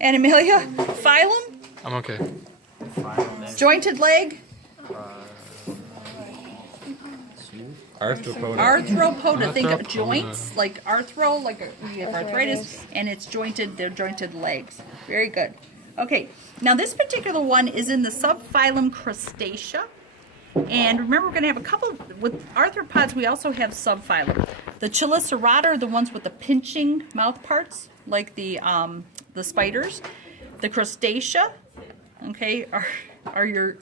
And Amelia, phylum, I'm okay. jointed leg, Arthropoda. arthropoda. Think of Arthropoda. joints, like arthro, like you have arthritis, and it's jointed. They're jointed legs. Very good. Okay, now this particular one is in the subphylum Crustacea. And remember, we're going to have a couple, with arthropods, we also have subphylum. The Chelicerata are the ones with the pinching mouth parts, like the spiders. The Crustacea, okay, are your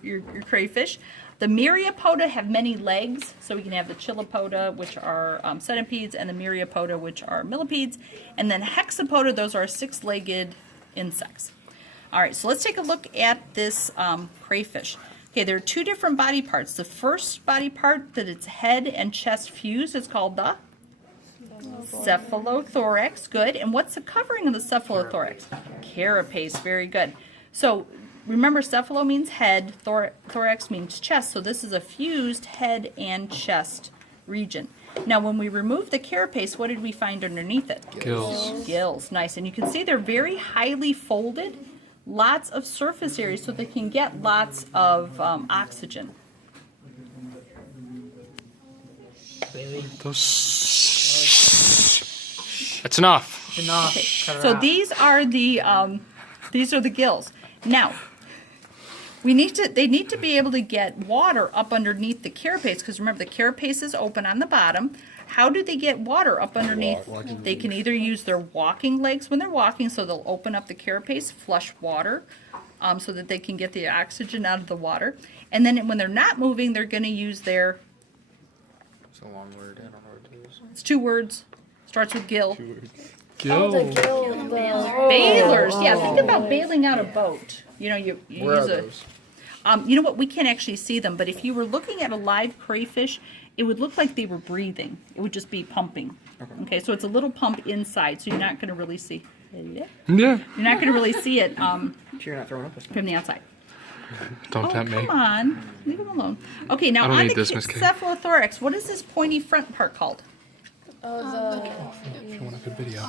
crayfish. The Myriapoda have many legs, so we can have the Chilopoda, which are centipedes, and the Myriapoda, which are millipedes. And then Hexapoda, those are six-legged insects. All right, so let's take a look at this crayfish. Okay, there are two different body parts. The first body part that its head and chest fuse is called the cephalothorax. Good. And what's the covering of the cephalothorax? Carapace. Very good. So remember, cephalo means head, thorax means chest. So this is a fused head and chest region. Now, when we remove the carapace, what did we find underneath it? Gills. Gills. Nice. And you can see they're very highly folded. Lots of surface area so they can get lots of oxygen. That's enough. Okay. So these are the gills. Now, they need to be able to get water up underneath the carapace, because remember the carapace is open on the bottom. How do they get water up underneath? They can either use their walking legs when they're walking, so they'll open up the carapace, flush water, so that they can get the oxygen out of the water. And then when they're not moving, they're going to use their... It's a long word. I don't know what it is. It's two words. Starts with gill. Gill. Bailers. Yeah, think about bailing out a boat. You know, you Where use are a... those? You know what? We can't actually see them, but if you were looking at a live crayfish, it would look like they were breathing. It would just be pumping. Okay, so it's a little pump inside, so you're not going to really see. Yeah. You're not going to really see it You're not throwing up. from the outside. Don't Oh, tempt me. come on. Leave them alone. Okay, now I don't on need the this, Miss Kay. cephalothorax, what is this pointy front part called? If you want a good video.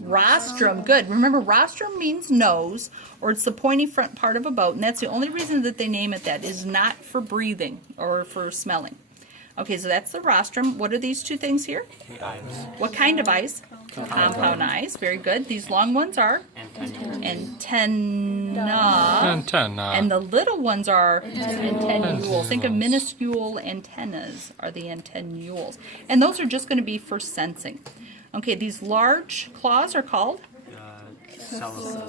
Rostrum. Good. Remember, rostrum means nose, or it's the pointy front part of a boat, and that's the only reason that they name it that, is not for breathing or for smelling. Okay, so that's the rostrum. What are these two things here? Eyes. What kind of eyes? Compound eyes. Very good. These long ones are antenna. Antenna. And the little ones are antennules. Think of minuscule antennas are the antennules. And those are just going to be for sensing. Okay, these large claws are called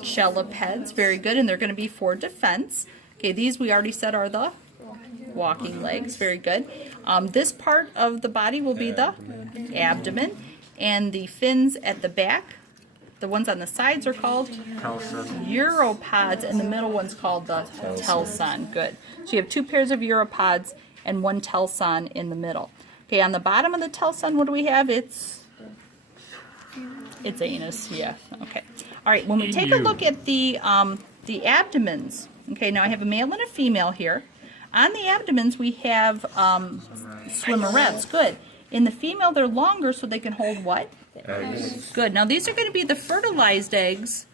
chelipeds. Very good. And they're going to be for defense. Okay, these we already said are the walking legs. Very good. This part of the body will be the abdomen. And the fins at the back, the ones on the sides are called uropods, and the middle one's called the telson. Good. So you have two pairs of uropods and one telson in the middle. Okay, on the bottom of the telson, what do we have? It's anus. Yeah. Okay. All right. When we take a look at the abdomens, okay, now I have a male and a female here. On the abdomens, we have swimmerets. Good. In the female, they're longer, so they can hold what? Eggs. Good. Now, these are going to be the fertilized eggs,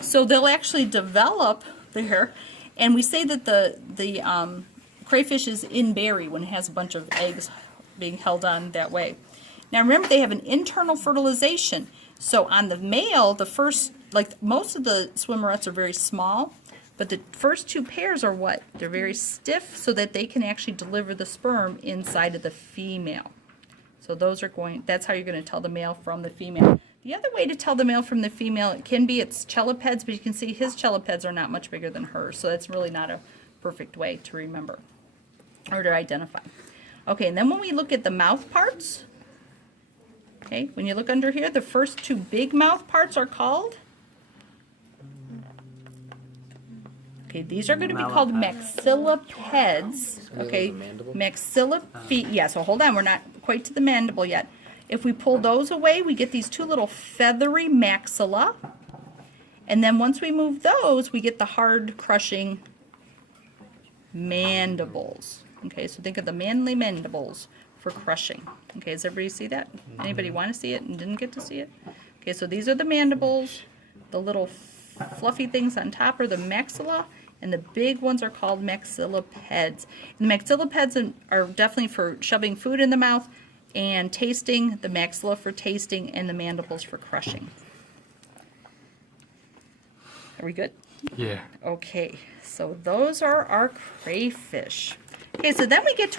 so they'll actually develop there. And we say that the crayfish is in berry when it has a bunch of eggs being held on that way. Now, remember, they have an internal fertilization. So on the male, the first, like most of the swimmerets are very small, but the first two pairs are what? They're very stiff so that they can actually deliver the sperm inside of the female. So those are that's how you're going to tell the male from the female. The other way to tell the male from the female, it can be its chelipeds, but you can see his chelipeds are not much bigger than hers. So that's really not a perfect way to remember or to identify. Okay, and then when we look at the mouth parts, okay, when you look under here, the first two big mouth parts are called, okay, these are going to be called maxillipeds. Okay, yeah, so hold on, we're not quite to the mandible yet. If we pull those away, we get these two little feathery maxilla. And then once we move those, we get the hard, crushing mandibles. Okay, so think of the manly mandibles for crushing. Okay, does everybody see that? Anybody want to see it and didn't get to see it? Okay, so these are the mandibles, the little fluffy things on top are the maxilla, and the big ones are called maxillipeds. And the maxillipeds are definitely for shoving food in the mouth and tasting, the maxilla for tasting, and the mandibles for crushing. Are we good? Yeah. Okay, so those are our crayfish. Okay, so then we get to